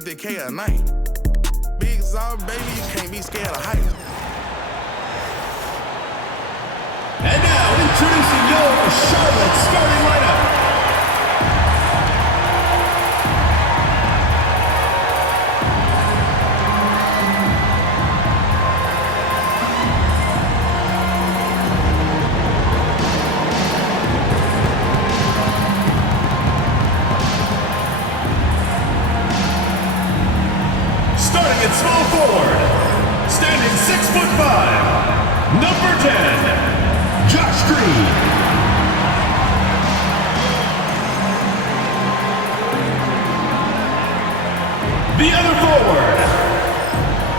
The K a night. Big Zom, baby, you can't be scared of heights. And now, introducing your Charlotte starting lineup. Starting at small forward, standing 6'5", number 10, Josh Green. The other forward,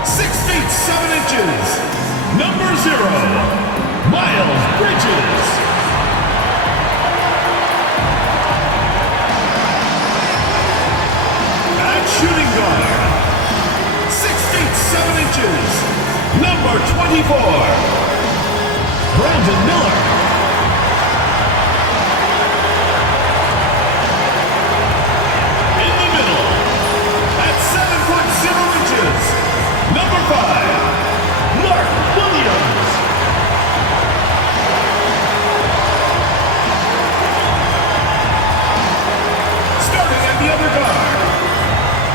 6 feet 7 inches, number 0, Miles Bridges. At shooting guard, 6 feet 7 inches, number 24, Brandon Miller. In the middle, at 7 foot 0 inches, number 5, Mark Williams. Starting at the other guard,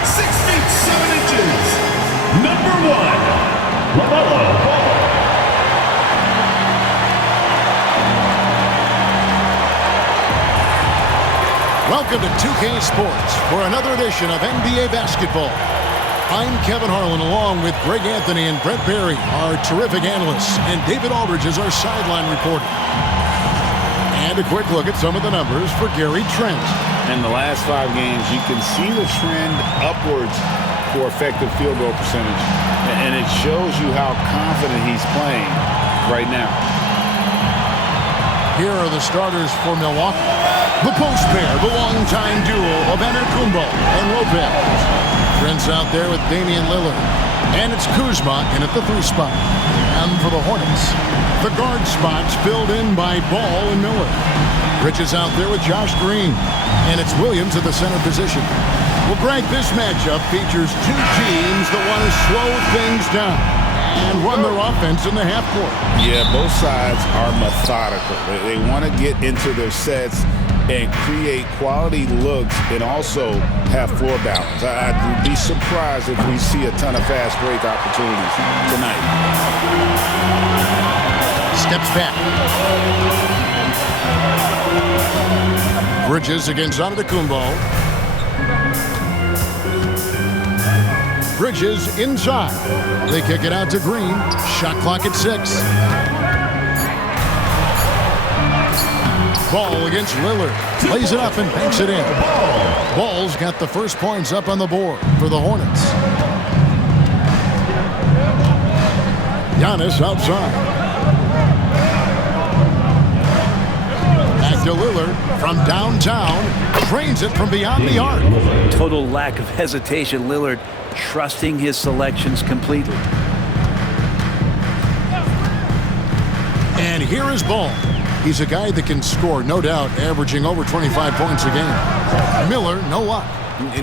6 feet 7 inches, number 1, LaMelo Ball. Welcome to 2K Sports for another edition of NBA Basketball. I'm Kevin Harlan along with Greg Anthony and Brett Berry, our terrific analysts, and David Aldridge is our sideline reporter. And a quick look at some of the numbers for Gary Trent. In the last 5 games, you can see the trend upwards for effective field goal percentage. And it shows you how confident he's playing right now. Here are the starters for Milwaukee. The post pair, the longtime duo of Antetokounmpo and Lopez. Trent's out there with Damian Lillard. And it's Kuzma in at the 3 spot. And for the Hornets, the guard spots filled in by Ball and Miller. Rich is out there with Josh Green. And it's Williams at the center position. Well, Greg, this matchup features 2 teams that want to slow things down and run their offense in the half court. Yeah, both sides are methodical. They want to get into their sets and create quality looks and also have floor balance. I'd be surprised if we see a ton of fast break opportunities tonight. Steps back. Bridges against Antetokounmpo. Bridges inside. They kick it out to Green. Shot clock at 6. Ball against Lillard. Plays it up and banks it in. Ball's got the first points up on the board for the Hornets. Giannis outside. Back to Lillard from downtown. Trains it from beyond the arc. Total lack of hesitation. Lillard trusting his selections completely. And here is Ball. He's a guy that can score, no doubt, averaging over 25 points a game. Miller, no luck.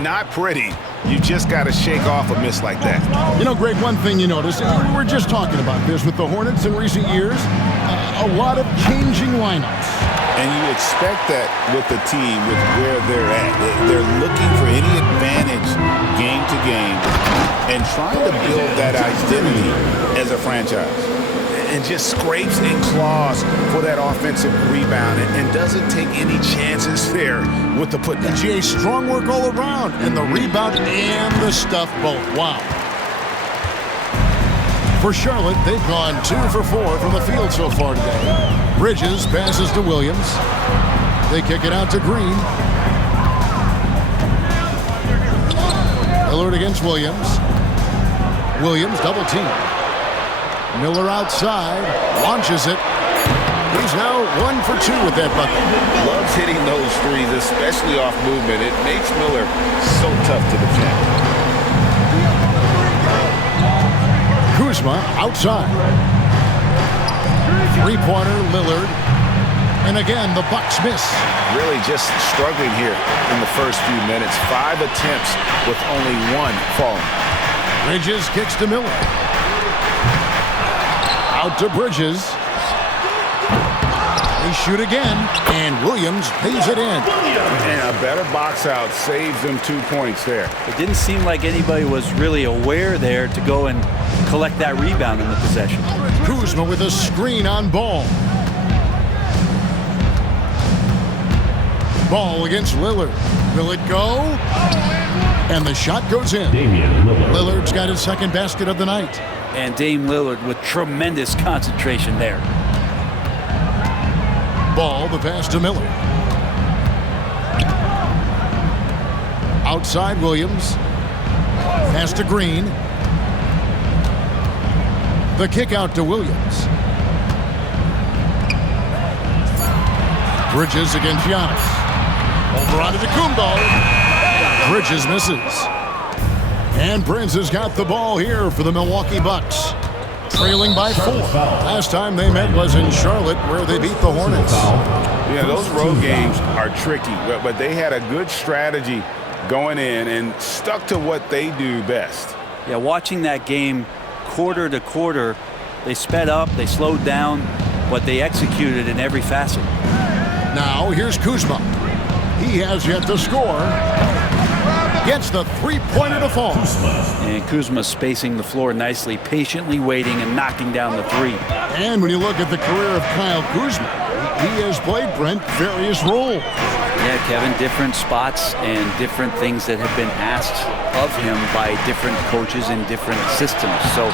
Not pretty. You just got to shake off a miss like that. You know, Greg, one thing you notice, we were just talking about this with the Hornets in recent years, a lot of changing lineups. And you expect that with the team, with where they're at. They're looking for any advantage game to game and trying to build that identity as a franchise. And just scrapes and claws for that offensive rebound and doesn't take any chances there with the putdown. GA, strong work all around, and the rebound and the stuff both. Wow. For Charlotte, they've gone 2 for 4 from the field so far today. Bridges passes to Williams. They kick it out to Green. Lillard against Williams. Williams double team. Miller outside, launches it. He's now 1 for 2 with that bucket. Loves hitting those threes, especially off movement. It makes Miller so tough to defend. Kuzma outside. 3-pointer, Lillard. And again, the Bucks miss. Really just struggling here in the first few minutes. 5 attempts with only 1 falling. Bridges kicks to Miller. Out to Bridges. They shoot again, and Williams pays it in. And a better box out saves them 2 points there. It didn't seem like anybody was really aware there to go and collect that rebound in the possession. Kuzma with a screen on Ball. Ball against Lillard. Will it go? And the shot goes in. Lillard's got his second basket of the night. And Dame Lillard with tremendous concentration there. Ball, the pass to Miller. Outside Williams. Pass to Green. The kick out to Williams. Bridges against Giannis. Over onto Kumbo. Bridges misses. And Prince has got the ball here for the Milwaukee Bucks. Trailing by 4. Last time they met was in Charlotte, where they beat the Hornets. Yeah, those road games are tricky, but they had a good strategy going in and stuck to what they do best. Yeah, watching that game quarter to quarter, they sped up, they slowed down, but they executed in every facet. Now here's Kuzma. He has yet to score. Gets the three-pointer to fall. And Kuzma spacing the floor nicely, patiently waiting and knocking down the 3. And when you look at the career of Kyle Kuzma, he has played, Brent, various roles. Yeah, Kevin, different spots and different things that have been asked of him by different coaches in different systems. So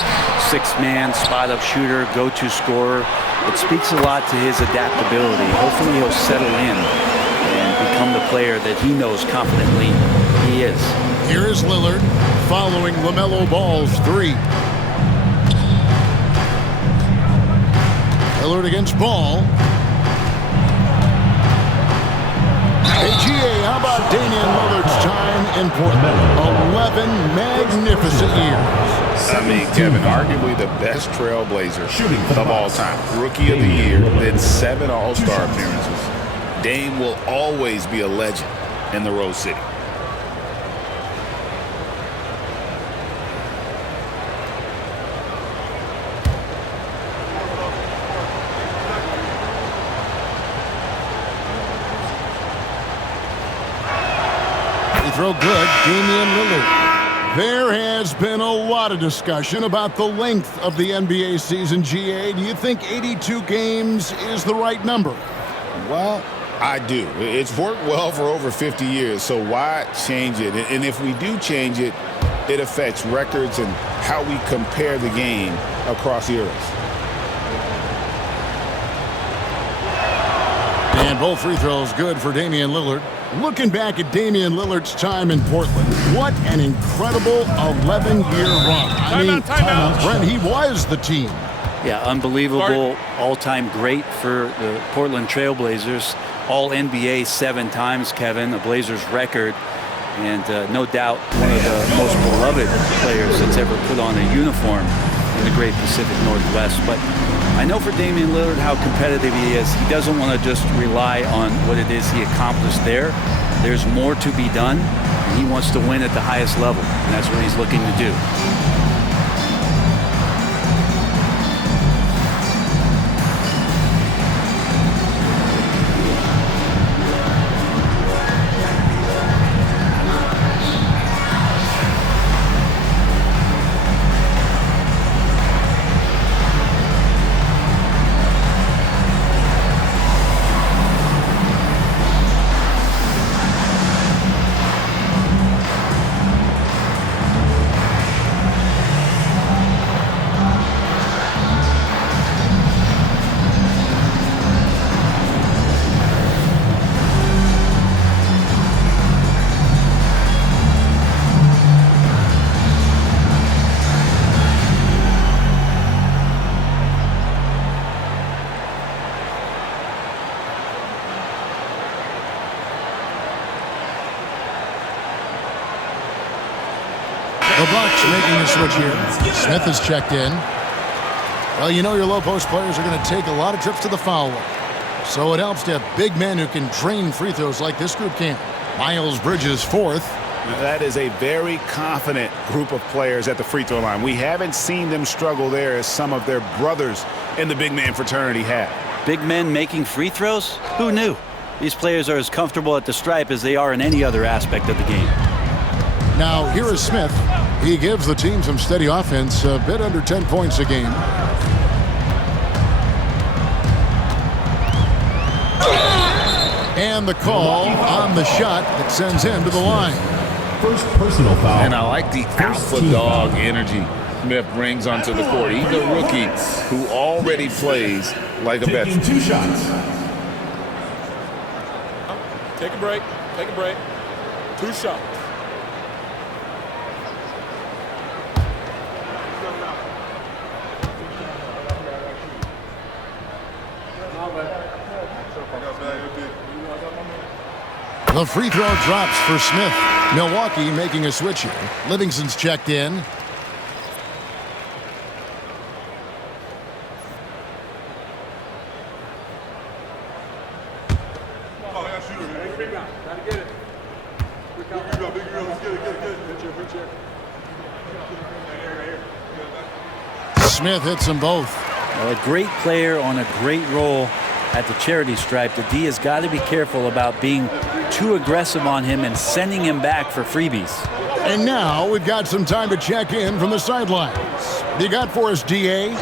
6-man, spot-up shooter, go-to scorer. It speaks a lot to his adaptability. Hopefully he'll settle in and become the player that he knows confidently he is. Here is Lillard following LaMelo Ball's 3. Lillard against Ball. Hey, GA, how about Damian Lillard's time in Portland? 11 magnificent years. I mean, Kevin, arguably the best trailblazer of all time. Rookie of the year, then 7 All-Star appearances. Dame will always be a legend in the Rose City. Throw good, Damian Lillard. There has been a lot of discussion about the length of the NBA season, GA. Do you think 82 games is the right number? Well, I do. It's worked well for over 50 years, so why change it? And if we do change it, it affects records and how we compare the game across eras. And both free throws good for Damian Lillard. Looking back at Damian Lillard's time in Portland, what an incredible 11-year run. I mean, Brent, he was the team. Yeah, unbelievable, all-time great for the Portland Trailblazers. All-NBA 7 times, Kevin, a Blazers record. And no doubt one of the most beloved players that's ever put on a uniform in the great Pacific Northwest. But I know for Damian Lillard how competitive he is. He doesn't want to just rely on what it is he accomplished there. There's more to be done, and he wants to win at the highest level, and that's what he's looking to do. The Bucks making a switch here. Smith has checked in. Well, you know your low post players are going to take a lot of trips to the foul line. So it helps to have big men who can drain free throws like this group can. Miles Bridges fourth. That is a very confident group of players at the free throw line. We haven't seen them struggle there as some of their brothers in the big man fraternity have. Big men making free throws? Who knew? These players are as comfortable at the stripe as they are in any other aspect of the game. Now here is Smith. He gives the team some steady offense, a bit under 10 points a game. And the call on the shot that sends him to the line. First personal foul. And I like the alpha dog energy Smith brings onto the court. He's a rookie who already plays like a Taking veteran. 2 shots. Take a break. Take a break. 2 shots. The free throw drops for Smith. Milwaukee making a switch here. Livingston's checked in. Smith hits them both. A great player on a great role at the charity stripe. The D has got to be careful about being too aggressive on him and sending him back for freebies. And now we've got some time to check in from the sidelines. You got for us, DA?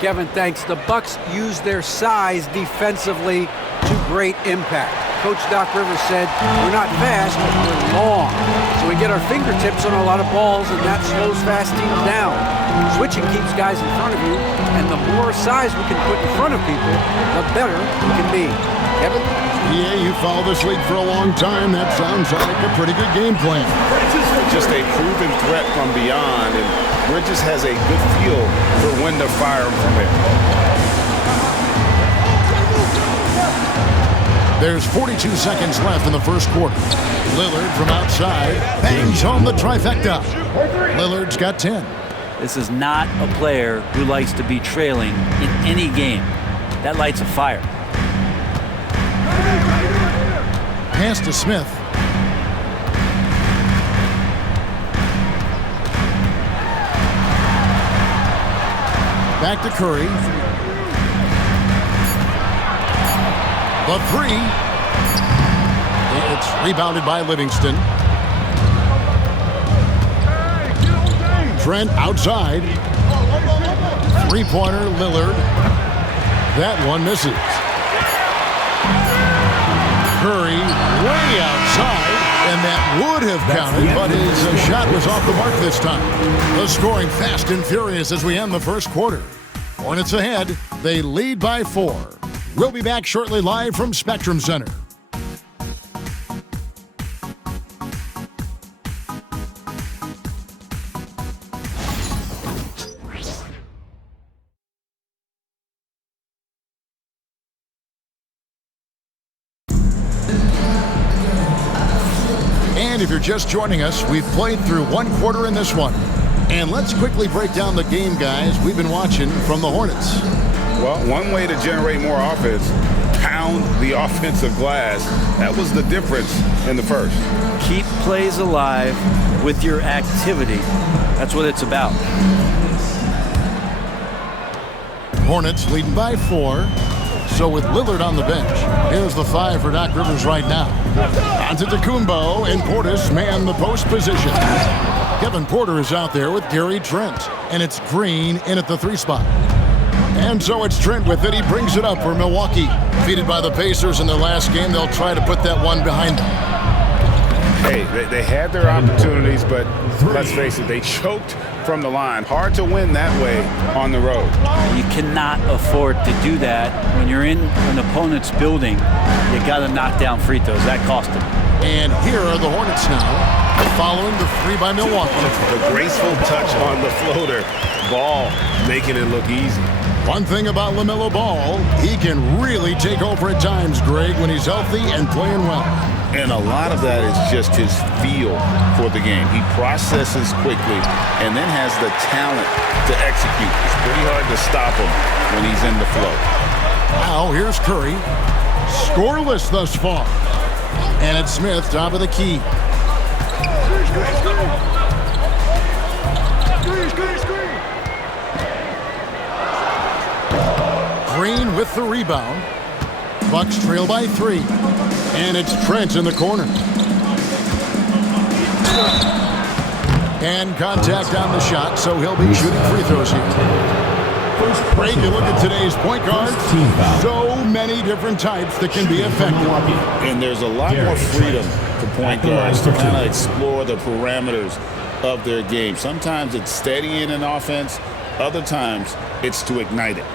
Kevin, thanks. The Bucks use their size defensively to great impact. Coach Doc Rivers said, we're not fast, but we're long. So we get our fingertips on a lot of balls, and that slows fast teams down. Switching keeps guys in front of you, and the more size we can put in front of people, the better we can be. Kevin? Yeah, you followed this league for a long time. That sounds like a pretty good game plan. Just a proven threat from beyond, and Bridges has a good feel for when to fire from it. There's 42 seconds left in the first quarter. Lillard from outside bangs home the trifecta. Lillard's got 10. This is not a player who likes to be trailing in any game. That lights a fire. Pass to Smith. Back to Curry. The three. It's rebounded by Livingston. Trent outside. Three-pointer, Lillard. That one misses. Curry way outside, and that would have counted, but his shot was off the mark this time. The scoring fast and furious as we end the first quarter. Hornets ahead. They lead by 4. We'll be back shortly live from Spectrum Center. And if you're just joining us, we've played through one quarter in this one. And let's quickly break down the game, guys, we've been watching from the Hornets. Well, one way to generate more offense, pound the offensive glass. That was the difference in the first. Keep plays alive with your activity. That's what it's about. Hornets leading by 4. So with Lillard on the bench, here's the 5 for Doc Rivers right now. Antetokounmpo and Portis man the post position. Kevin Porter is out there with Gary Trent, and it's Green in at the 3 spot. And so it's Trent with it. He brings it up for Milwaukee. Defeated by the Pacers in their last game, they'll try to put that one behind them. Hey, they had their opportunities, but let's face it, they choked from the line. Hard to win that way on the road. You cannot afford to do that when you're in an opponent's building. You got to knock down free throws. That cost them. And here are the Hornets now, following the 3 by Milwaukee. The graceful touch on the floater. Ball making it look easy. One thing about LaMelo Ball, he can really take over at times, Greg, when he's healthy and playing well. And a lot of that is just his feel for the game. He processes quickly and then has the talent to execute. It's pretty hard to stop him when he's in the flow. Now here's Curry. Scoreless thus far. And it's Smith, top of the key. Green with the rebound. Bucks trail by 3. And it's Trent in the corner. And contact on the shot, so he'll be shooting free throws here. Great, you look at today's point guards. So many different types that can be effective. And there's a lot more freedom for point guards to kind of explore the parameters of their game. Sometimes it's steadying an offense. Other times it's to ignite it.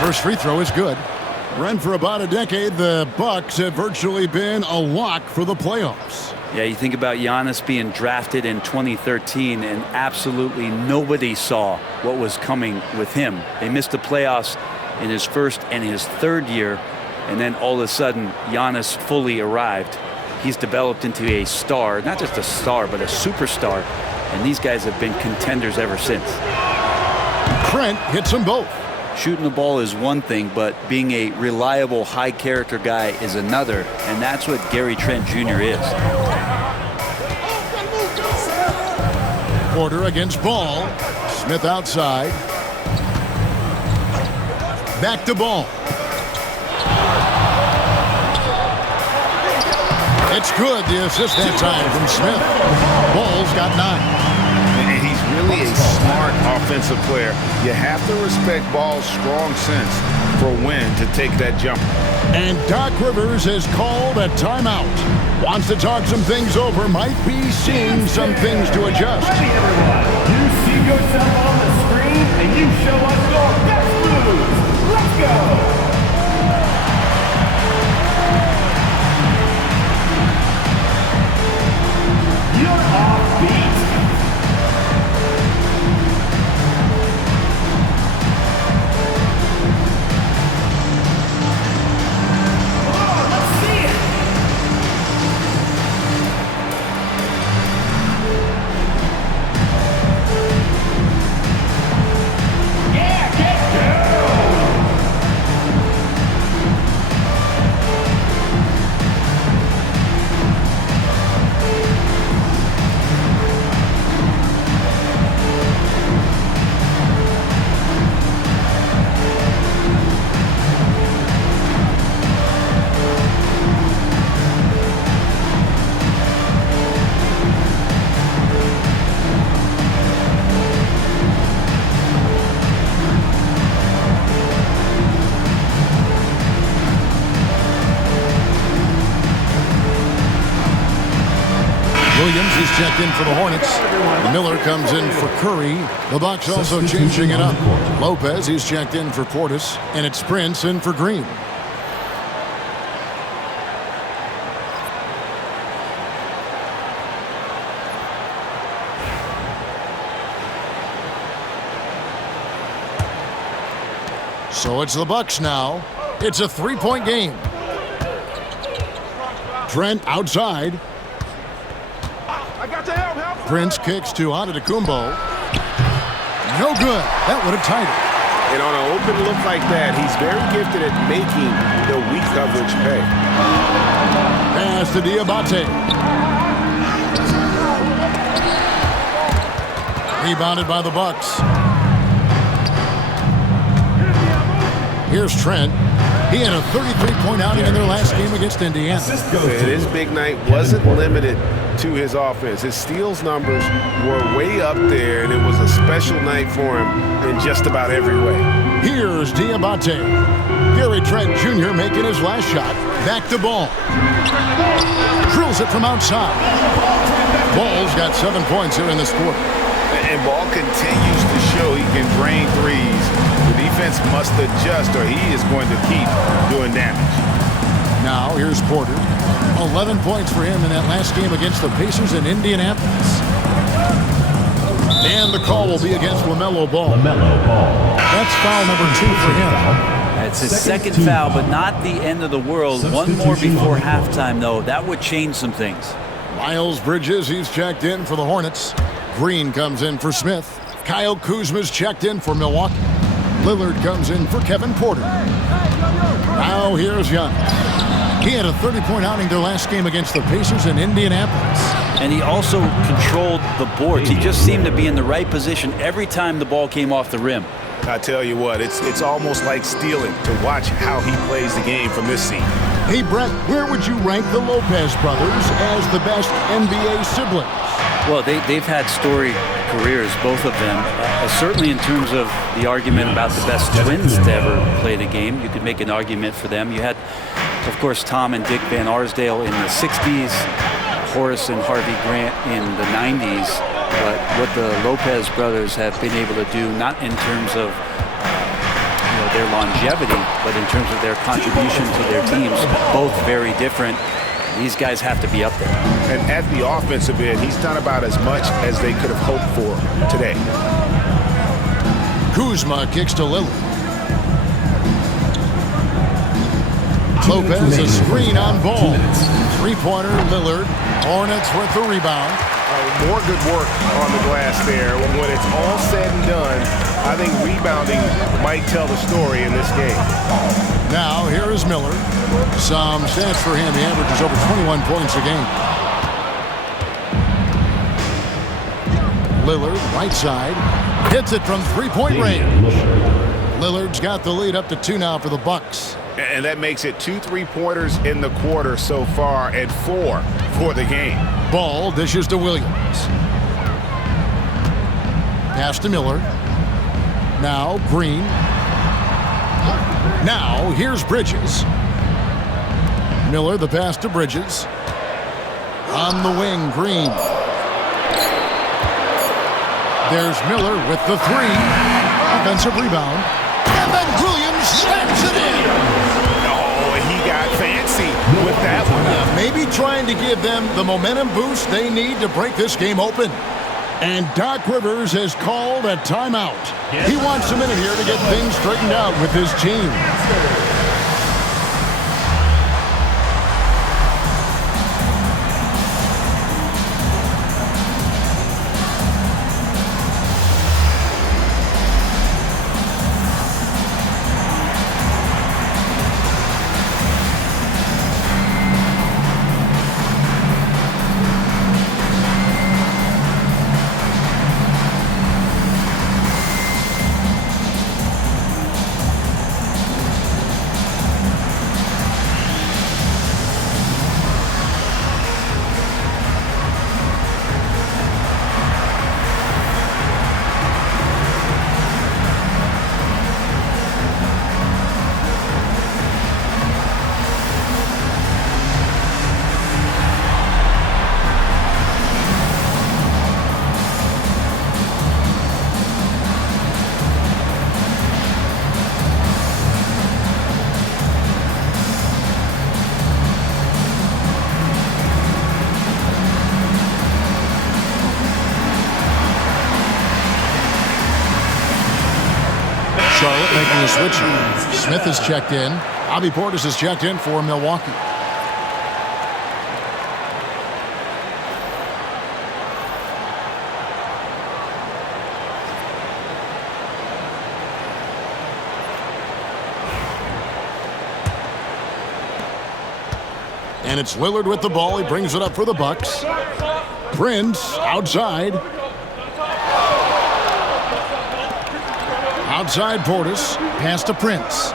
First free throw is good. Run for about a decade, the Bucks have virtually been a lock for the playoffs. Yeah, you think about Giannis being drafted in 2013, and absolutely nobody saw what was coming with him. They missed the playoffs in his first and his third year, and then all of a sudden, Giannis fully arrived. He's developed into a star, not just a star, but a superstar, and these guys have been contenders ever since. Trent hits them both. Shooting the ball is one thing, but being a reliable, high-character guy is another, and that's what Gary Trent Jr. is. Porter against Ball. Smith outside. Back to Ball. It's good, the assist that time from Smith. Ball's got 9. And he's really a smart offensive player. You have to respect Ball's strong sense for when to take that jump. And Doc Rivers has called a timeout. Wants to talk some things over. Might be seeing some things to adjust. Ready, everyone. You see yourself on the screen, and you show us your best moves. Let's go. You're off beat. Williams is checked in for the Hornets. Miller comes in for Curry. The Bucks also changing it up. Lopez is checked in for Portis, and it's Prince in for Green. So it's the Bucks now. It's a three-point game. Trent outside. Prince kicks to Antetokounmpo. No good. That would have tied it. And on an open look like that, he's very gifted at making the weak coverage pay. Pass to Diabate. Rebounded by the Bucks. Here's Trent. He had a 33-point outing in their last game against Indiana. And his big night wasn't limited to his offense. His steals numbers were way up there, and it was a special night for him in just about every way. Here's Diabate. Gary Trent Jr. making his last shot. Back to Ball. Drills it from outside. Ball's got 7 points here in this quarter. And Ball continues to show he can drain threes. The defense must adjust or he is going to keep doing damage. Now here's Porter. 11 points for him in that last game against the Pacers in Indianapolis. And the call will be against LaMelo Ball. That's foul number 2 for him. That's his second foul, but not the end of the world. One more before halftime, though. That would change some things. Miles Bridges, he's checked in for the Hornets. Green comes in for Smith. Kyle Kuzma's checked in for Milwaukee. Lillard comes in for Kevin Porter. Now here's Giannis. He had a 30-point outing their last game against the Pacers in Indianapolis. And he also controlled the boards. He just seemed to be in the right position every time the ball came off the rim. I tell you what, it's almost like stealing to watch how he plays the game from this seat. Hey, Brett, where would you rank the Lopez brothers as the best NBA siblings? Well, they've had storied careers, both of them. Certainly in terms of the argument about the best twins to ever play the game, you could make an argument for them. You had, of course, Tom and Dick Van Arsdale in the 60s, Horace and Harvey Grant in the 90s. But what the Lopez brothers have been able to do, not in terms of their longevity, but in terms of their contribution to their teams, both very different. These guys have to be up there. And at the offensive end, he's done about as much as they could have hoped for today. Kuzma kicks to Lillard. Lopez, a screen on Ball. Three-pointer, Lillard. Hornets with the rebound. More good work on the glass there. When it's all said and done, I think rebounding might tell the story in this game. Now, here is Miller. Some stats for him. He averages over 21 points a game. Lillard, right side. Hits it from three-point range. Lillard's got the lead up to 2 now for the Bucks. And that makes it 2 3-pointers in the quarter so far and 4 for the game. Ball dishes to Williams. Pass to Miller. Now Green. Now here's Bridges. Miller, the pass to Bridges. On the wing, Green. There's Miller with the 3. Offensive rebound. And then Williams slams it in. Got fancy with that one. Maybe trying to give them the momentum boost they need to break this game open. And Doc Rivers has called a timeout. He wants a minute here to get things straightened out with his team. Charlotte making a switch. Smith is checked in. Bobby Portis is checked in for Milwaukee. And it's Lillard with the ball. He brings it up for the Bucks. Prince outside. Outside Portis, pass to Prince.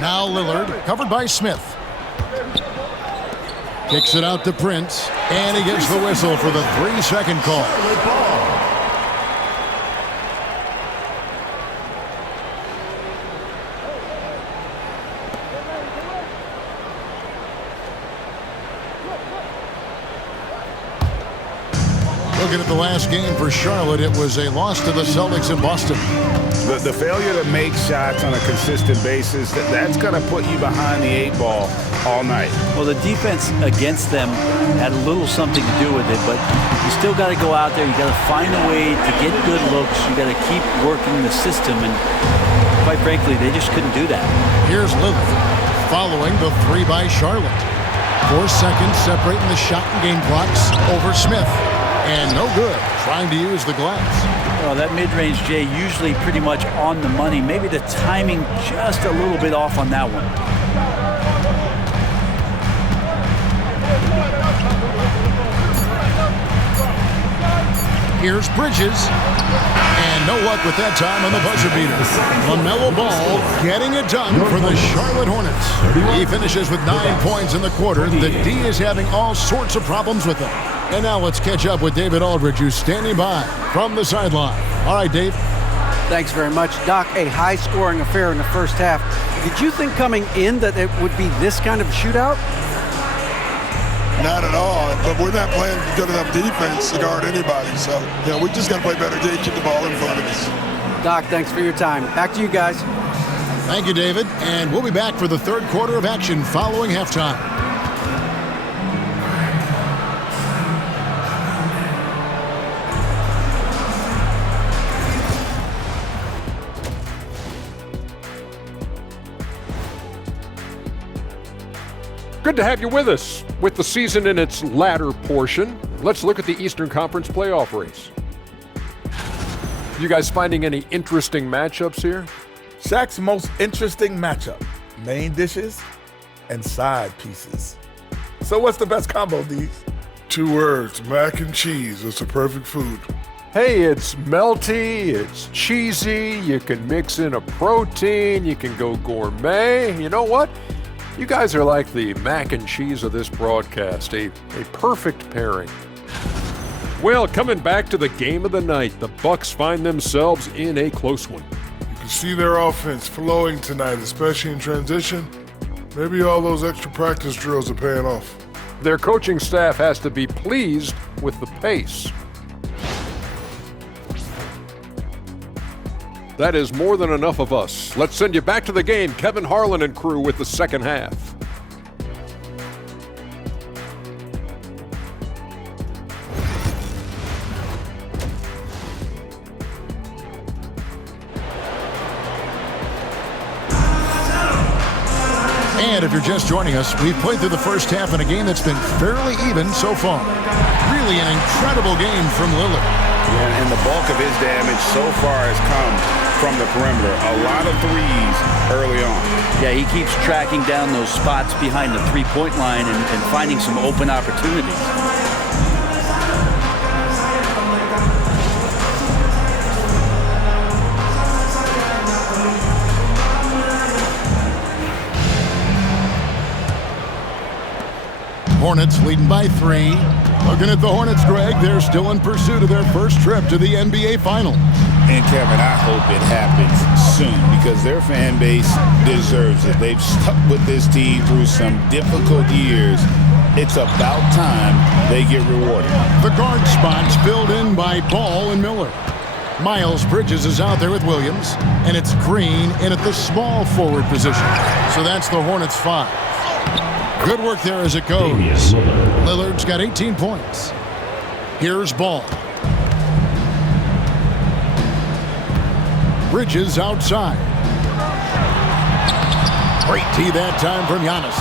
Now Lillard, covered by Smith. Kicks it out to Prince, and he gets the whistle for the 3-second call. Looking at the last game for Charlotte, it was a loss to the Celtics in Boston. The failure to make shots on a consistent basis, that's going to put you behind the 8 ball all night. Well, the defense against them had a little something to do with it, but you still got to go out there. You got to find a way to get good looks. You got to keep working the system, and quite frankly, they just couldn't do that. Here's Lillard following the 3 by Charlotte. 4 seconds separating the shot and game clocks over Smith. And no good, trying to use the glass. Well, that mid-range, Jay, usually pretty much on the money. Maybe the timing just a little bit off on that one. Here's Bridges. And no luck with that time on the buzzer beater. LaMelo Ball getting it done for the Charlotte Hornets. He finishes with 9 points in the quarter. The D is having all sorts of problems with him. And now let's catch up with David Aldridge, who's standing by from the sideline. All right, Dave. Thanks very much. Doc, a high-scoring affair in the first half. Did you think coming in that it would be this kind of shootout? Not at all, but we're not playing good enough defense to guard anybody. So, we just got to play better to keep the ball in front of us. Doc, thanks for your time. Back to you guys. Thank you, David. And we'll be back for the third quarter of action following halftime. Good to have you with us. With the season in its latter portion, let's look at the Eastern Conference playoff race. You guys finding any interesting matchups here? Shaq's most interesting matchup, main dishes and side pieces. So what's the best combo, Deez? 2 words, mac and cheese. It's a perfect food. Hey, it's melty, it's cheesy, you can mix in a protein, you can go gourmet. You know what? You guys are like the mac and cheese of this broadcast, a perfect pairing. Well, coming back to the game of the night, the Bucks find themselves in a close one. You can see their offense flowing tonight, especially in transition. Maybe all those extra practice drills are paying off. Their coaching staff has to be pleased with the pace. That is more than enough of us. Let's send you back to the game. Kevin Harlan and crew with the second half. And if you're just joining us, we've played through the first half in a game that's been fairly even so far. Really an incredible game from Lillard. Yeah, and the bulk of his damage so far has come from the perimeter. A lot of threes early on. Yeah, he keeps tracking down those spots behind the three-point line and finding some open opportunities. Hornets leading by 3. Looking at the Hornets, Greg, they're still in pursuit of their first trip to the NBA Final. And Kevin, I hope it happens soon because their fan base deserves it. They've stuck with this team through some difficult years. It's about time they get rewarded. The guard spots filled in by Ball and Miller. Miles Bridges is out there with Williams, and it's Green in at the small forward position. So that's the Hornets 5. Good work there as it goes. Lillard's got 18 points. Here's Ball. Bridges outside. Great tee that time from Giannis.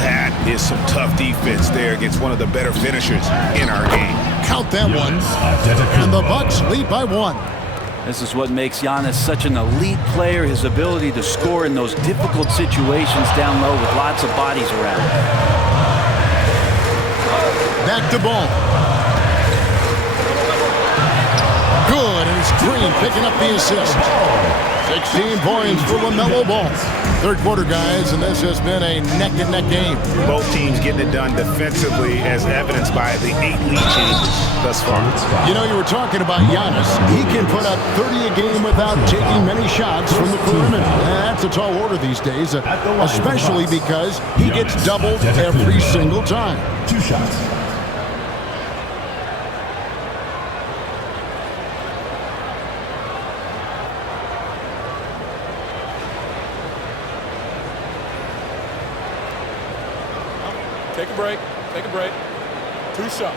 That is some tough defense there against one of the better finishers in our game. Count that one. And the Bucks lead by 1. This is what makes Giannis such an elite player, his ability to score in those difficult situations down low with lots of bodies around. Back to Ball. Good, and it's Green picking up the assist. 16 points for LaMelo Ball. Third quarter, guys, and this has been a neck-and-neck game. Both teams getting it done defensively as evidenced by the 8 lead changes thus far. You know, you were talking about Giannis. He can put up 30 a game without taking many shots from the perimeter. That's a tall order these days, especially because he gets doubled every single time. 2 shots. Take a break. Take a break. 2 shots.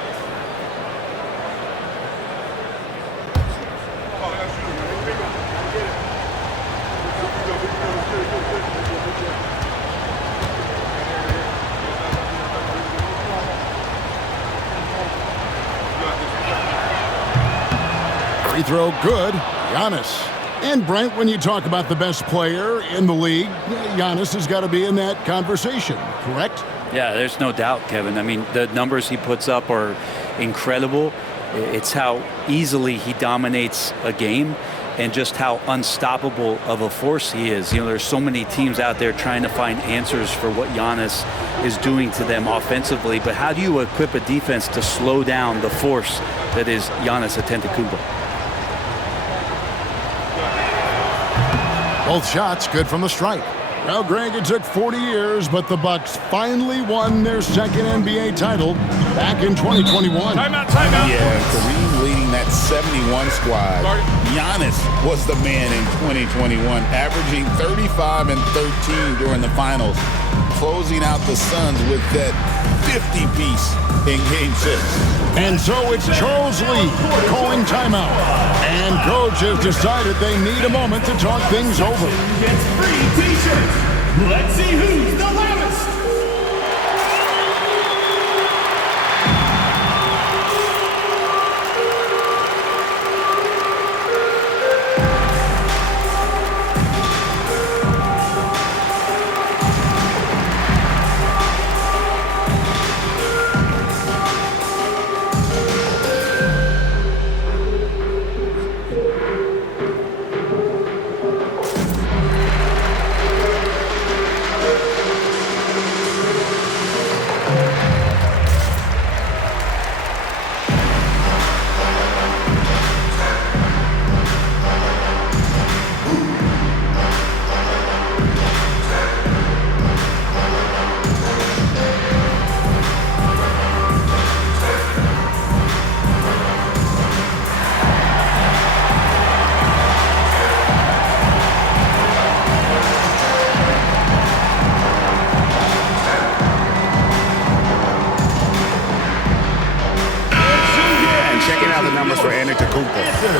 Free throw good. Giannis. And Brent, when you talk about the best player in the league, Giannis has got to be in that conversation, correct? Yeah, there's no doubt, Kevin. I mean, the numbers he puts up are incredible. It's how easily he dominates a game and just how unstoppable of a force he is. You know, there's so many teams out there trying to find answers for what Giannis is doing to them offensively, but how do you equip a defense to slow down the force that is Giannis Antetokounmpo? Both shots good from the stripe. Well, Greg, it took 40 years, but the Bucks finally won their second NBA title back in 2021. Timeout. Yeah, Kareem leading that 71 squad. Giannis was the man in 2021, averaging 35 and 13 during the finals, closing out the Suns with that 50-piece in Game 6. And so it's Charles Lee calling timeout. And coach has decided they need a moment to talk things over. Gets free t-shirts. Let's see who's the loudest.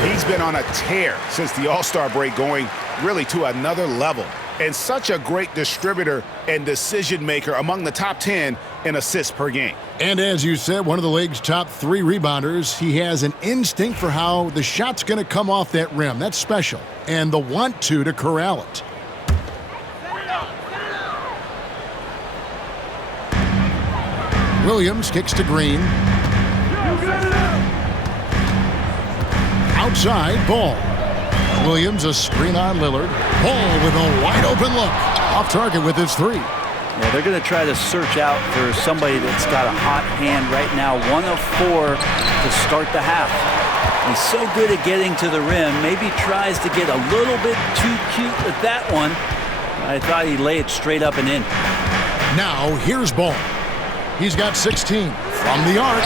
He's been on a tear since the All-Star break, going really to another level. And such a great distributor and decision maker, among the top 10 in assists per game. And as you said, one of the league's top 3 rebounders. He has an instinct for how the shot's going to come off that rim. That's special. And the want to corral it. Williams kicks to Green. Outside, Ball. Williams a screen on Lillard. Ball with a wide open look. Off target with his 3. Yeah, they're going to try to search out for somebody that's got a hot hand right now. 1 of 4 to start the half. He's so good at getting to the rim. Maybe tries to get a little bit too cute with that one. I thought he'd lay it straight up and in. Now here's Ball. He's got 16 from the arc.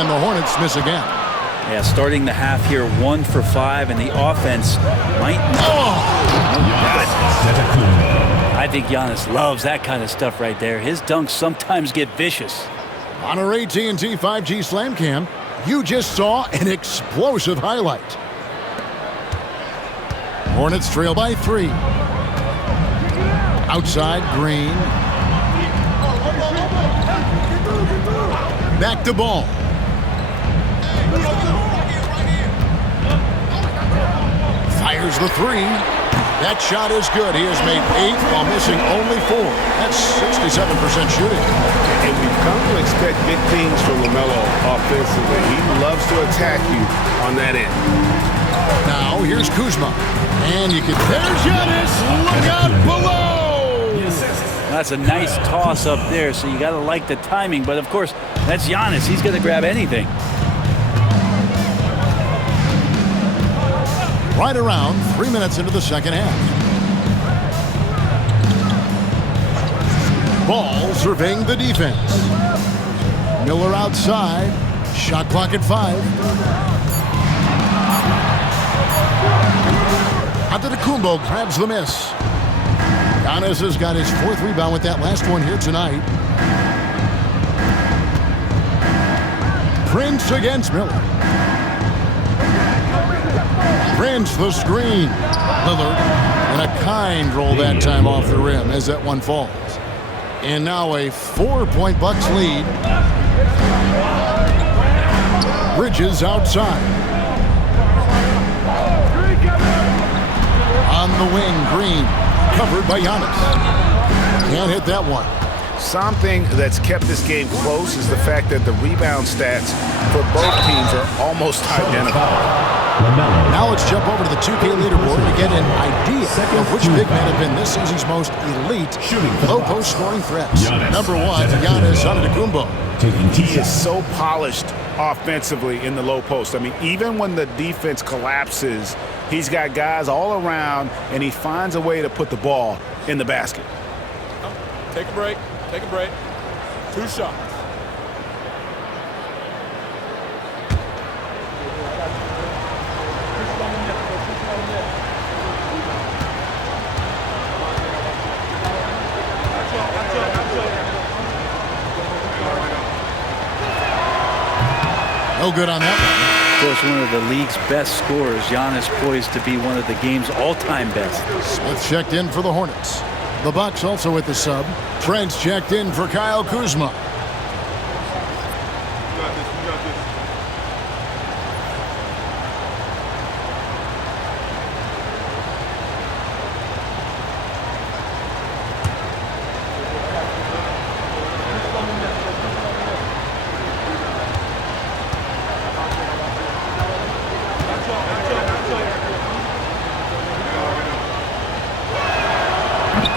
And the Hornets miss again. Yeah, starting the half here, 1 for 5, and the offense might not. I think Giannis loves that kind of stuff right there. His dunks sometimes get vicious. On our AT&T 5G Slam Cam, you just saw an explosive highlight. Hornets trail by 3. Outside, Green. Back to Ball. Fires the 3. That shot is good. He has made 8 while missing only 4. That's 67% shooting. And we've come to expect big things from LaMelo offensively. He loves to attack you on that end. Now here's Kuzma. And you can... There's Giannis. Look out below. That's a nice toss up there, so you got to like the timing. But, of course, that's Giannis. He's going to grab anything. Right around 3 minutes into the second half. Ball surveying the defense. Miller outside. Shot clock at 5. Antetokounmpo grabs the miss. Giannis has got his 4th rebound with that last one here tonight. Prince against Miller. Prince the screen. Lillard, and a kind roll that time off the rim as that one falls. And now a 4-point Bucks lead. Bridges outside. On the wing, Green, covered by Giannis. Can't hit that one. Something that's kept this game close is the fact that the rebound stats for both teams are almost identical. Now let's jump over to the 2K leaderboard to get an idea of which big men have been this season's most elite low-post scoring threats. Number 1, Giannis Antetokounmpo. He is so polished offensively in the low post. I mean, even when the defense collapses, he's got guys all around, and he finds a way to put the ball in the basket. Take a break. Take a break. 2 shots. No good on that one. Of course, one of the league's best scorers. Giannis poised to be one of the game's all-time best. Smith checked in for the Hornets. The Bucks also with the sub. Trent's checked in for Kyle Kuzma.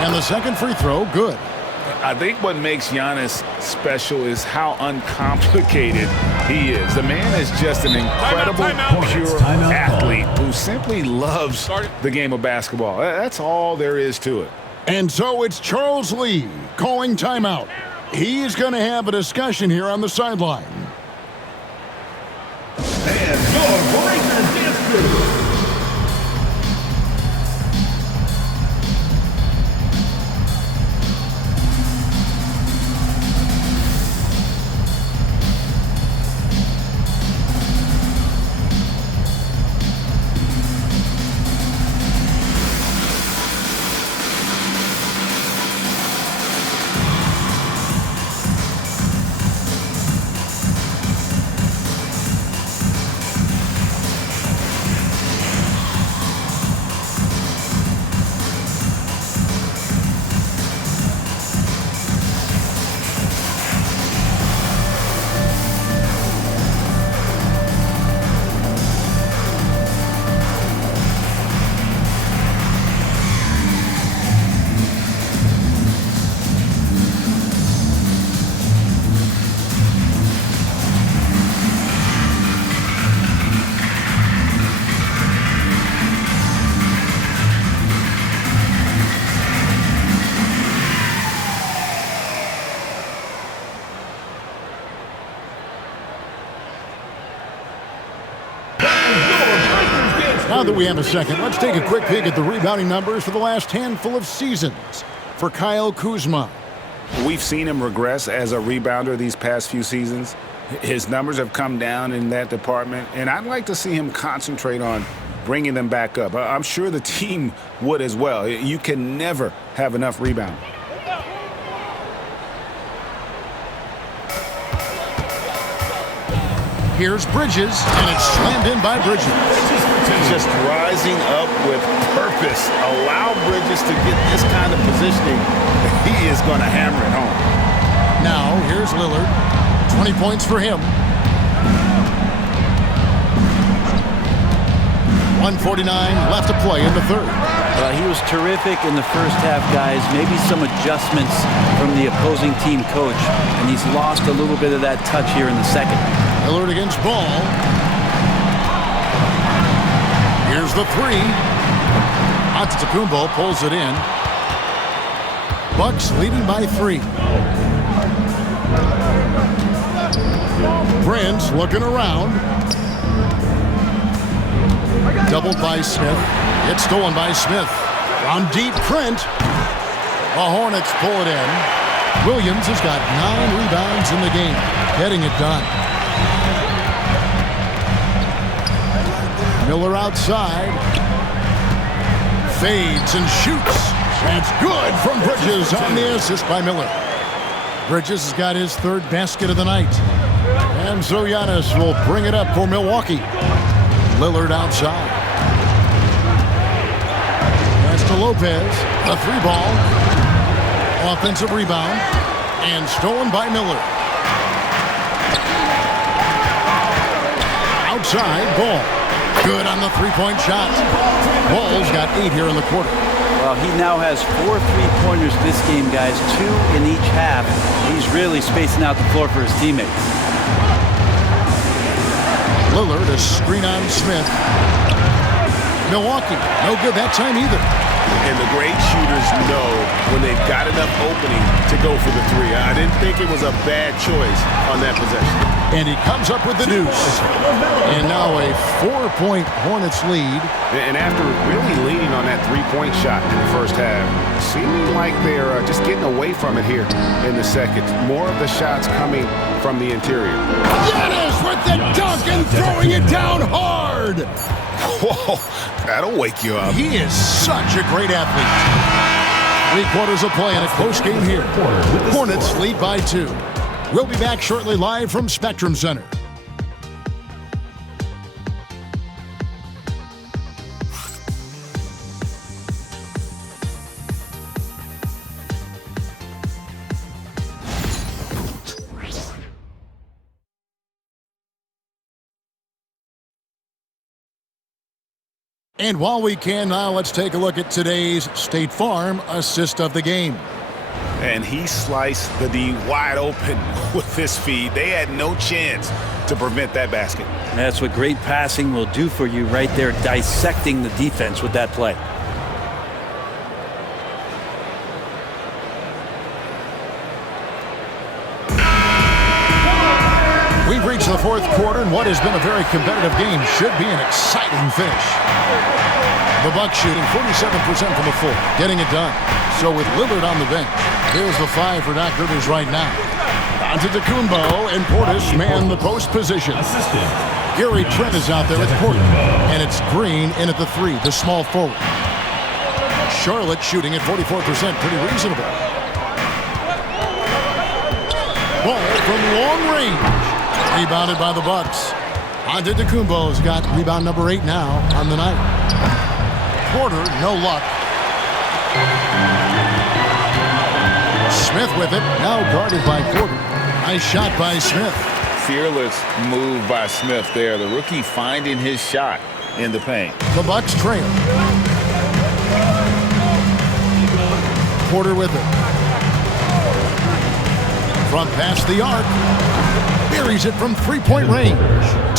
And the second free throw, good. I think what makes Giannis special is how uncomplicated he is. The man is just an incredible, pure athlete who simply loves the game of basketball. That's all there is to it. And so it's Charles Lee calling timeout. He's going to have a discussion here on the sideline. And your Blazers dance crew. Now that we have a second, let's take a quick peek at the rebounding numbers for the last handful of seasons for Kyle Kuzma. We've seen him regress as a rebounder these past few seasons. His numbers have come down in that department, and I'd like to see him concentrate on bringing them back up. I'm sure the team would as well. You can never have enough rebounding. Here's Bridges, and it's slammed in by Bridges. Just rising up with purpose. Allow Bridges to get this kind of positioning. He is going to hammer it home. Now, here's Lillard. 20 points for him. 1:49 left to play in the third. He was terrific in the first half, guys. Maybe some adjustments from the opposing team coach, and he's lost a little bit of that touch here in the second. Lillard against Ball. Here's the three. Antetokounmpo pulls it in. Bucks leading by 3. Prince looking around. Doubled by Smith. It's stolen by Smith. On deep, Trent. The Hornets pull it in. Williams has got 9 rebounds in the game, getting it done. Miller outside. Fades and shoots. That's good from Bridges on the assist by Miller. Bridges has got his third basket of the night. And so Giannis will bring it up for Milwaukee. Lillard outside. Pass to Lopez. A three ball. Offensive rebound. And stolen by Miller. Outside, Ball. Good on the three-point shot. Ball's got 8 here in the quarter. Well, he now has 4 3-pointers this game, guys. 2 in each half. He's really spacing out the floor for his teammates. Lillard, a screen on Smith. Milwaukee, no good that time either. And the great shooters know when they've got enough opening to go for the three. I didn't think it was a bad choice on that possession. And he comes up with the deuce. And now a 4-point Hornets lead. And after really leaning on that three-point shot in the first half, seeming like they're just getting away from it here in the second. More of the shots coming from the interior. Giannis with the dunk and throwing it down hard. Whoa, that'll wake you up. He is such a great athlete. 3 quarters of play in a close game here. Hornets lead by 2. We'll be back shortly live from Spectrum Center. And while we can now, let's take a look at today's State Farm assist of the game. And he sliced the D wide open with this feed. They had no chance to prevent that basket. That's what great passing will do for you right there, dissecting the defense with that play. We've reached the 4th quarter, and what has been a very competitive game should be an exciting finish. The Bucks shooting 47% from the floor, getting it done. So with Lillard on the bench, here's the 5 for Doc Rivers right now. Antetokounmpo and Portis man the post position. Gary Trent is out there with Portis. And it's Green in at the 3, the small forward. Charlotte shooting at 44%, pretty reasonable. Ball from long range. Rebounded by the Bucks. Antetokounmpo's got rebound number 8 now on the night. Porter, no luck. Smith with it, now guarded by Porter. Nice shot by Smith. Fearless move by Smith there. The rookie finding his shot in the paint. The Bucks trail. Porter with it. Front past the arc. Buries it from 3-point range.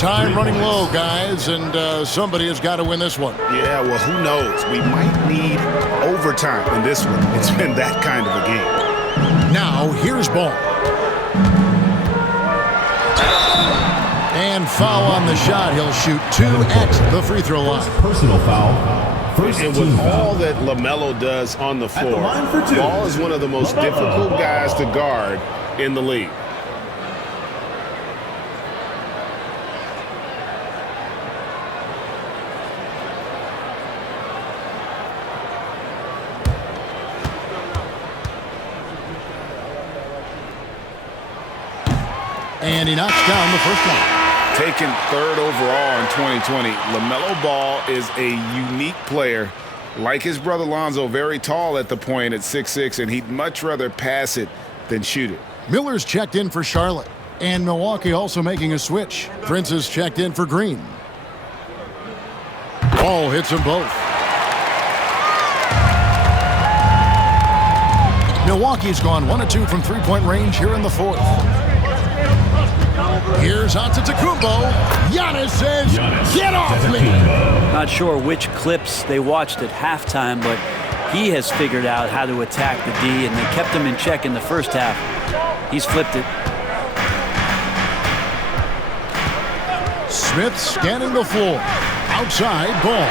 Time running low, guys, and somebody has got to win this one. Yeah, well, who knows? We might need overtime in this one. It's been that kind of a game. Now, here's Ball. And foul on the shot. He'll shoot 2 at the free throw line. Personal foul. And with all that LaMelo does on the floor, Ball is one of the most difficult guys to guard in the league. And he knocks down the first one. Taken 3rd overall in 2020, LaMelo Ball is a unique player. Like his brother Lonzo, very tall at the point at 6'6", and he'd much rather pass it than shoot it. Miller's checked in for Charlotte. And Milwaukee also making a switch. Prince is checked in for Green. Ball hits them both. Milwaukee's gone 1 of 2 from 3-point range here in the 4th. Here's Antetokounmpo. Giannis says, get off me. Not sure which clips they watched at halftime, but he has figured out how to attack the D, and they kept him in check in the first half. He's flipped it. Smith scanning the floor. Outside, Ball.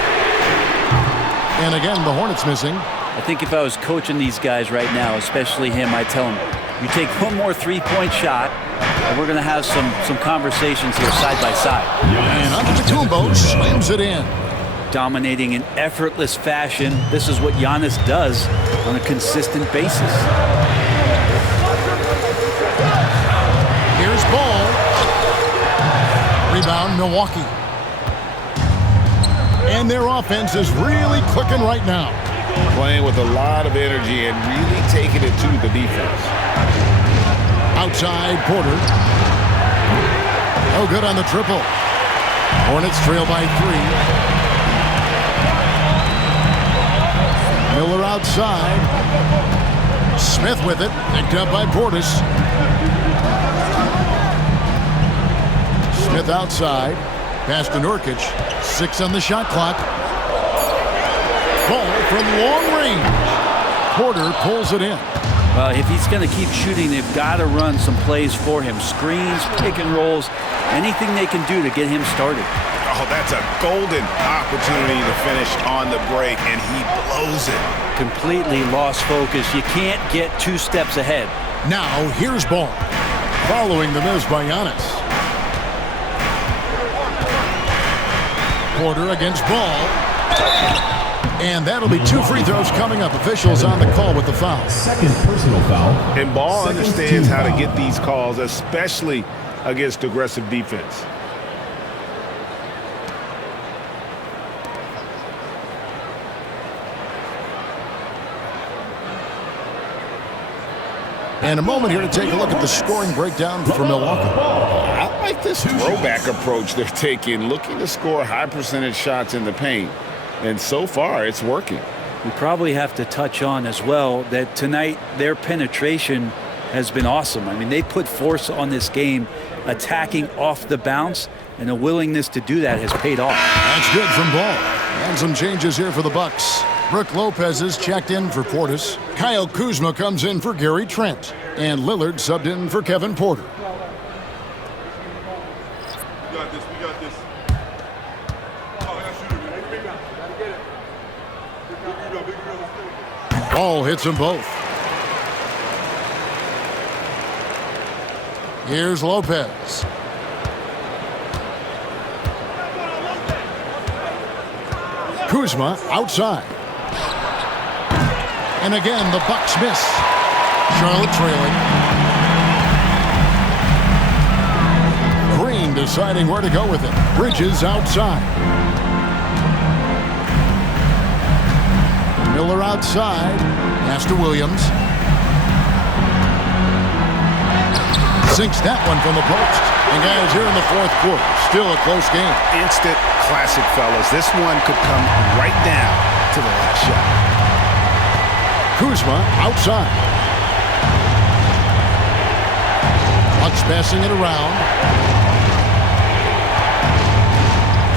And again, the Hornets missing. I think if I was coaching these guys right now, especially him, I'd tell him, you take one more 3-point shot, And we're going to have some conversations here side by side. And Antetokounmpo slams it in. Dominating in effortless fashion. This is what Giannis does on a consistent basis. Here's Ball. Rebound, Milwaukee. And their offense is really clicking right now. Playing with a lot of energy and really taking it to the defense. Outside, Porter. No good on the triple. Hornets trail by 3. Miller outside. Smith with it. Picked up by Portis. Smith outside. Pass to Nurkic. 6 on the shot clock. Ball from long range. Porter pulls it in. Well, if he's going to keep shooting, they've got to run some plays for him. Screens, pick and rolls, anything they can do to get him started. Oh, that's a golden opportunity to finish on the break, and he blows it. Completely lost focus. You can't get 2 steps ahead. Now, here's Ball. Following the miss by Giannis. Porter against Ball. And that'll be 2 free throws coming up. Officials on the call with the foul. Second personal foul. And Ball understands how to get these calls, especially against aggressive defense. And a moment here to take a look at the scoring breakdown for Milwaukee. I like this throwback approach they're taking, looking to score high percentage shots in the paint. And so far, it's working. We probably have to touch on as well that tonight their penetration has been awesome. I mean, they put force on this game, attacking off the bounce, and the willingness to do that has paid off. That's good from Ball. And some changes here for the Bucks. Brook Lopez is checked in for Portis. Kyle Kuzma comes in for Gary Trent. And Lillard subbed in for Kevin Porter. We got this. Ball hits them both. Here's Lopez. Kuzma outside. And again, the Bucks miss. Charlotte trailing. Green deciding where to go with it. Bridges outside. Miller outside. Pass to Williams. Sinks that one from the post. And guys, here in the 4th quarter, still a close game. Instant classic, fellas. This one could come right down to the last shot. Kuzma outside. Bucks passing it around.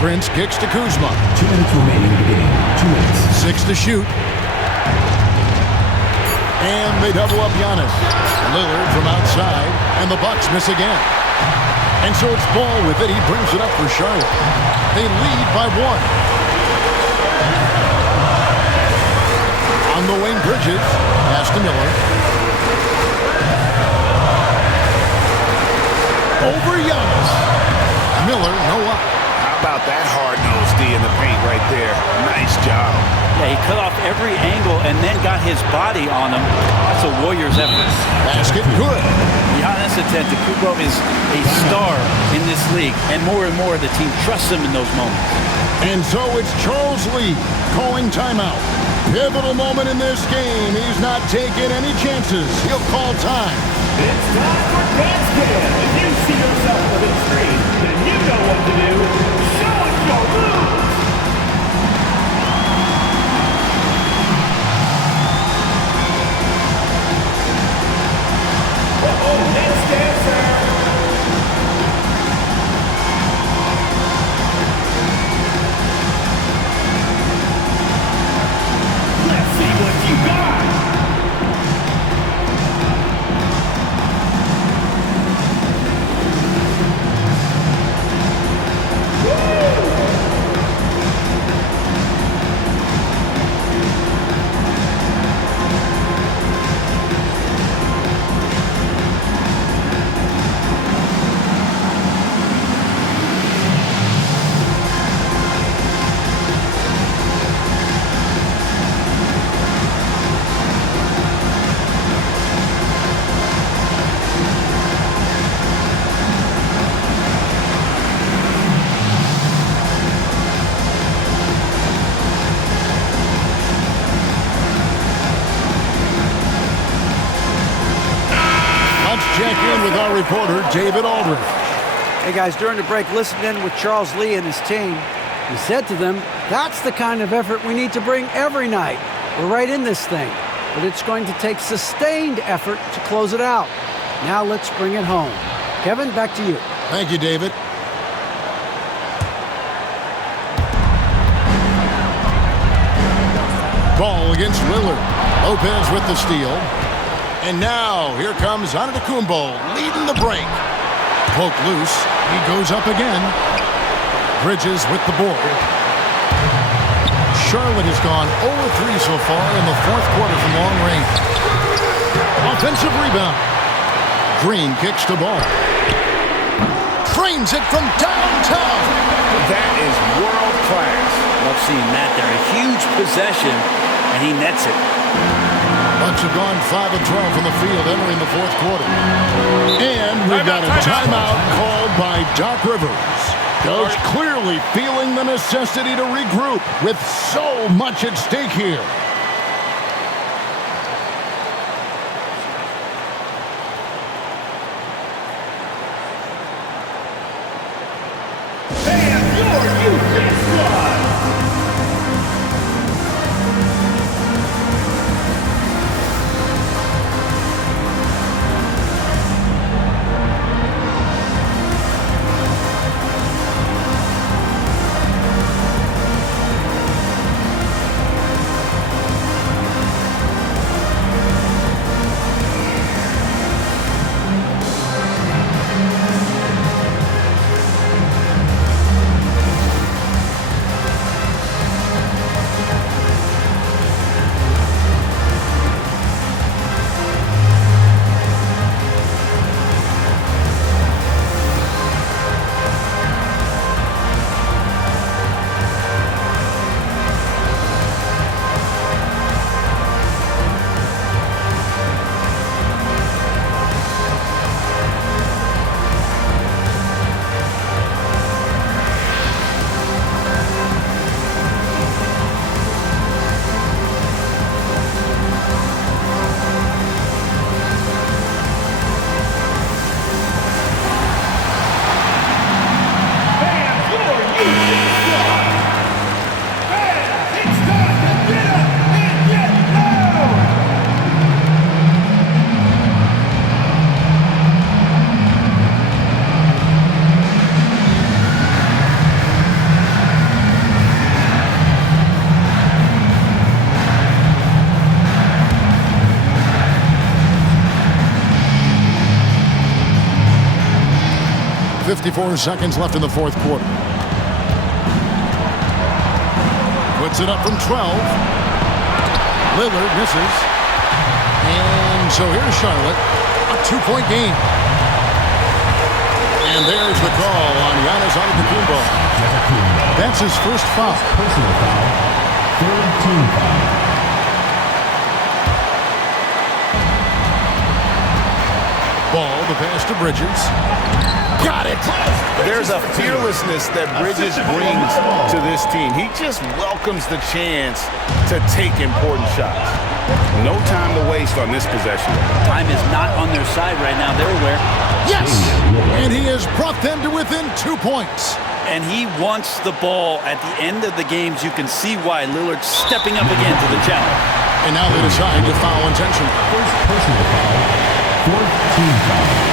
Prince kicks to Kuzma. 2 minutes remaining in the game. 2 minutes. 6 to shoot. And they double up Giannis. Lillard from outside, and the Bucks miss again. And so it's Ball with it. He brings it up for Charlotte. They lead by 1. On the wing, Bridges. Pass to Miller. Over Giannis. Miller, no up. How about that hard-nosed D in the paint right there? Nice job. Yeah, he cut off every angle and then got his body on him. That's a Warriors effort. Basket good. Giannis Antetokounmpo is a star in this league, and more the team trusts him in those moments. And so it's Charles Lee calling timeout. Pivotal moment in this game. He's not taking any chances. He'll call time. It's time for dance cam. If you see yourself on the screen, then you know what to do. Show us your moves. Let's dancer. Let's see what you got. with our reporter, David Aldridge. Hey, guys, during the break, listen in with Charles Lee and his team. He said to them, that's the kind of effort we need to bring every night. We're right in this thing, but it's going to take sustained effort to close it out. Now let's bring it home. Kevin, back to you. Thank you, David. Ball against Lillard. Lopez with the steal. And now, here comes Antetokounmpo leading the break. Poke loose. He goes up again. Bridges with the board. Charlotte has gone 0-3 so far in the fourth quarter from long range. Offensive rebound. Green kicks the ball. Trains it from downtown. That is world class. Love seeing that there. A huge possession, and he nets it. Bucks have gone 5 of 12 from the field entering the fourth quarter. And we've got a timeout called by Doc Rivers. Coach clearly feeling the necessity to regroup with so much at stake here. .54 seconds left in the fourth quarter. Puts it up from 12. Lillard misses. And so here's Charlotte, a 2-point game. And there's the call on Giannis Antetokounmpo. That's his first foul. Personal foul. Third team foul. Ball, the pass to Bridges. Got it. There's a fearlessness that Bridges brings to this team. He just welcomes the chance to take important shots. No time to waste on this possession. Time is not on their side right now. They're aware. Yes! And he has brought them to within 2 points. And he wants the ball at the end of the games. You can see why Lillard's stepping up again to the challenge. And now they decide to foul intentionally. First personal foul. Fourth team foul.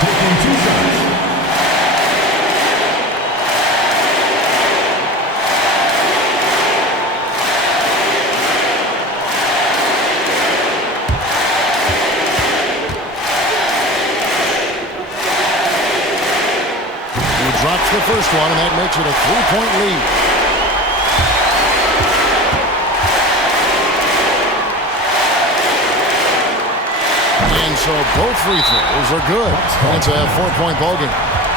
Taking 2 shots. He drops the first one, and that makes it a 3-point lead. And so both free throws are good. It's a 4-point ball game.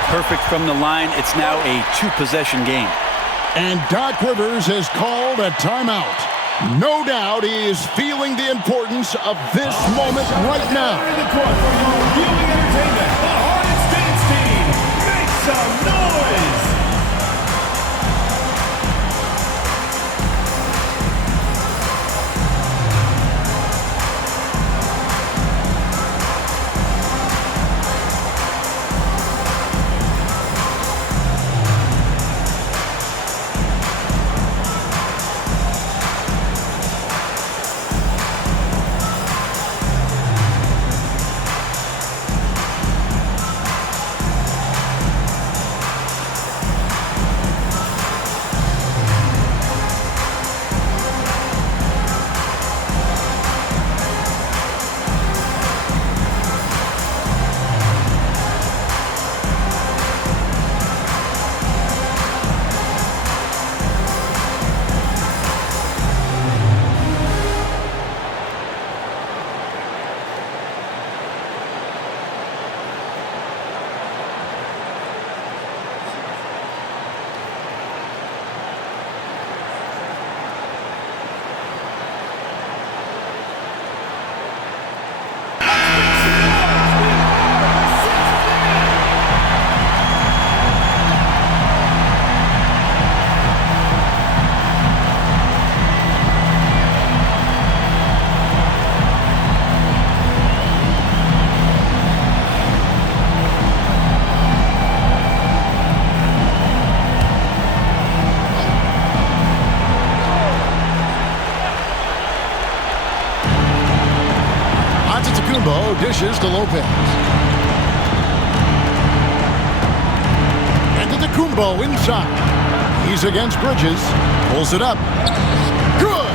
Perfect from the line. It's now a 2-possession game. And Doc Rivers has called a timeout. No doubt he is feeling the importance of this moment right now. In the court for your viewing entertainment, the Hornets dance team. Make some noise! Antetokounmpo dishes to Lopez. Antetokounmpo inside. He's against Bridges. Pulls it up. Good!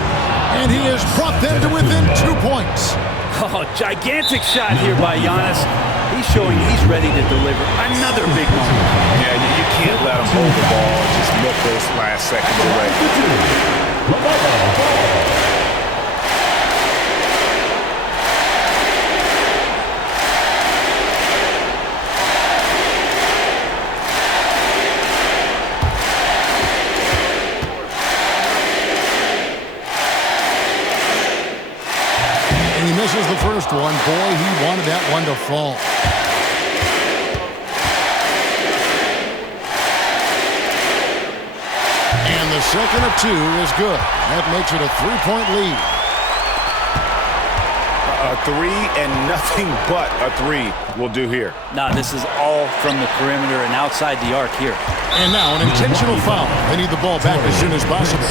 And he has brought them to within 2 points. Oh, gigantic shot here by Giannis. He's showing he's ready to deliver another big moment. Yeah, you can't let him hold the ball. Just milk those last seconds away. And he misses the first one. Boy, he wanted that one to fall. And the second of two is good. That makes it a 3-point lead. A three and nothing but a three will do here. Now, this is all from the perimeter and outside the arc here. And now an intentional foul. They need the ball back as soon as possible.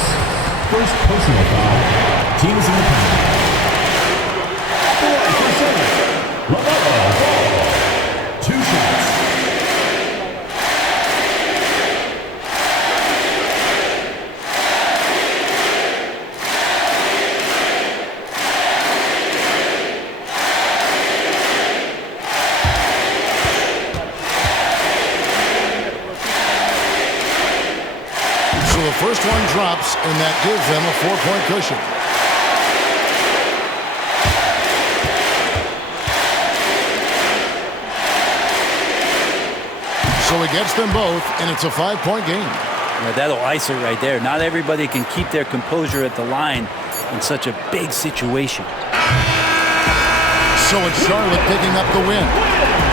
First personal foul. Team is in the penalty. Two shots. So the first one drops, and that gives them a 4-point cushion. So he gets them both, and it's a 5-point game. Yeah, that'll ice it right there. Not everybody can keep their composure at the line in such a big situation. So it's Charlotte picking up the win.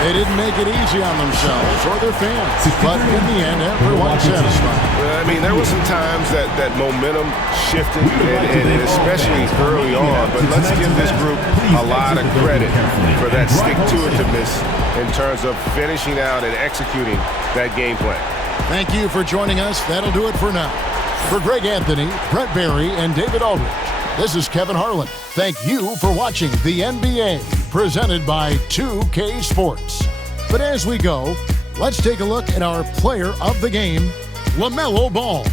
They didn't make it easy on themselves or their fans, but in the end, everyone's satisfied. I mean, there were some times that momentum shifted, and especially early on, but let's give this group a lot of credit for that stick-to-itiveness in terms of finishing out and executing that game plan. Thank you for joining us. That'll do it for now. For Greg Anthony, Brett Barry, and David Aldridge, this is Kevin Harlan. Thank you for watching the NBA, presented by 2K Sports. But as we go, let's take a look at our player of the game, LaMelo Ball.